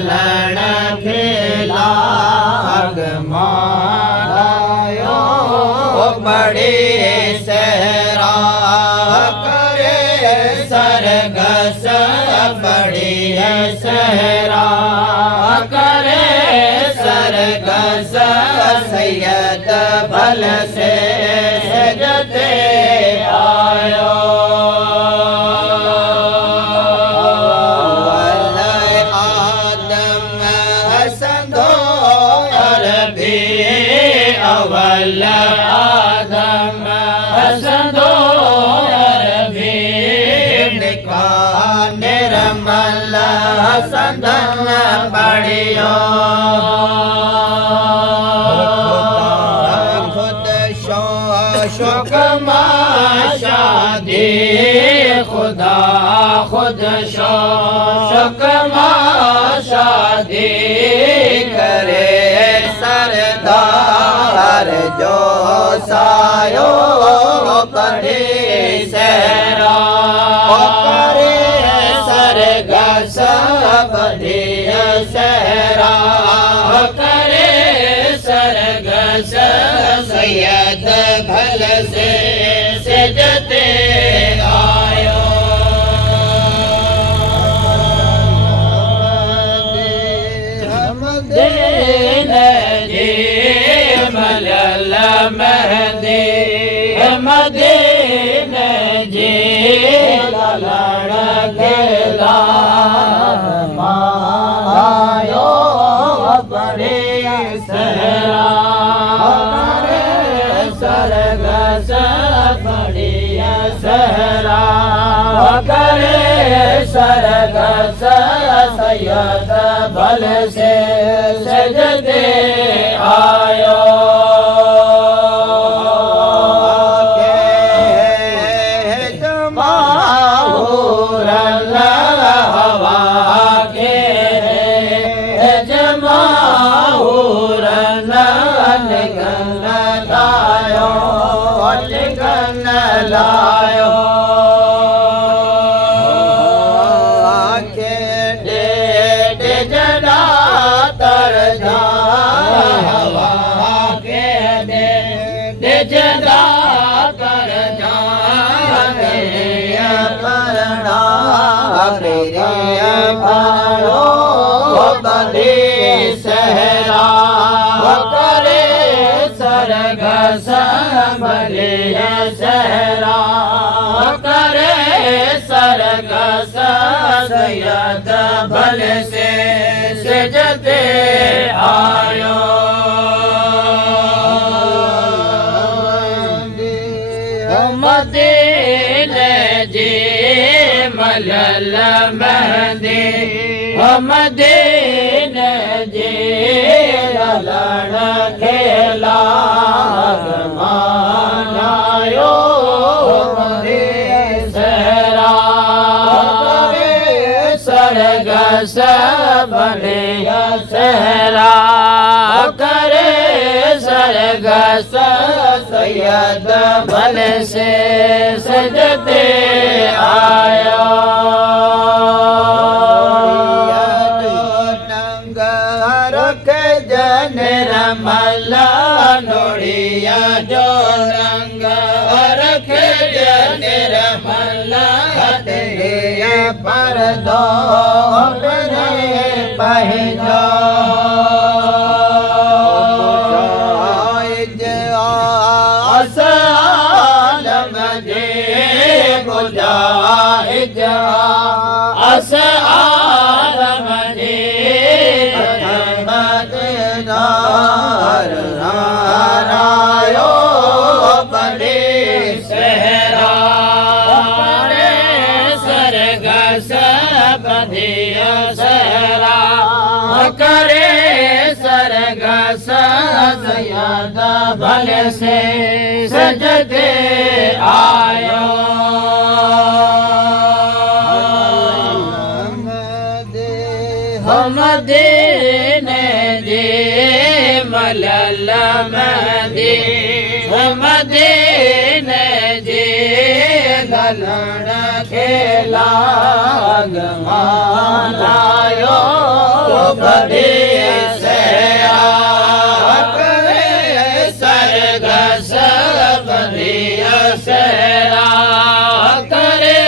लालण खेला मारायो बड़ी सहरा करे सरगस बड़ी सहरा करे सरगस सैयद भल से सजते आयो अवल आदम हसदो अरबी निर्मल हसदन बढ़ियो खुद शोक शादी खुदा खुद शोक शादी करे सरदार जो सायो पढ़े सहरा करे सरगस बड़े सहरा करे सरगस सैयद भल से सजते आयो मलल महदी मदीन जी लालण खेला मायो बड़े सहरा सरगस बड़ी सहरा करे सरगस सैयद भल से सजदे आयो लायो के डे जड़ा तर जा हवा के डे जड़ा तर जा परना भारो बड़े सहरा करे सरगस बड़े सहरा करे सरगस सैयद भल से सजते आयो मदीने जी मलल महदी मदीने जी लालण खेला मानायो सहरा सरगस बड़े सहरा करे सरगस सैयद भल से सजते आयो निर्मल नोड़िया जो रंग रख निर्मल पर दो पहनो आलम जे बुझाइज अस आलम जे नारायो बड़े सहरा करे सरगस बड़े सहरा करे सरगस सैयद भल से सजते आयो मदीने जी मलल महदी मदीने जी चलन खेला गमानायो बड़े सहया करे सरग सबदिय सहरा करे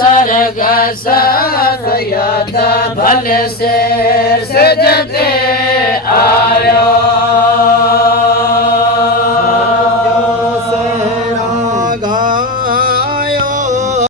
सरग सयद भल से सजते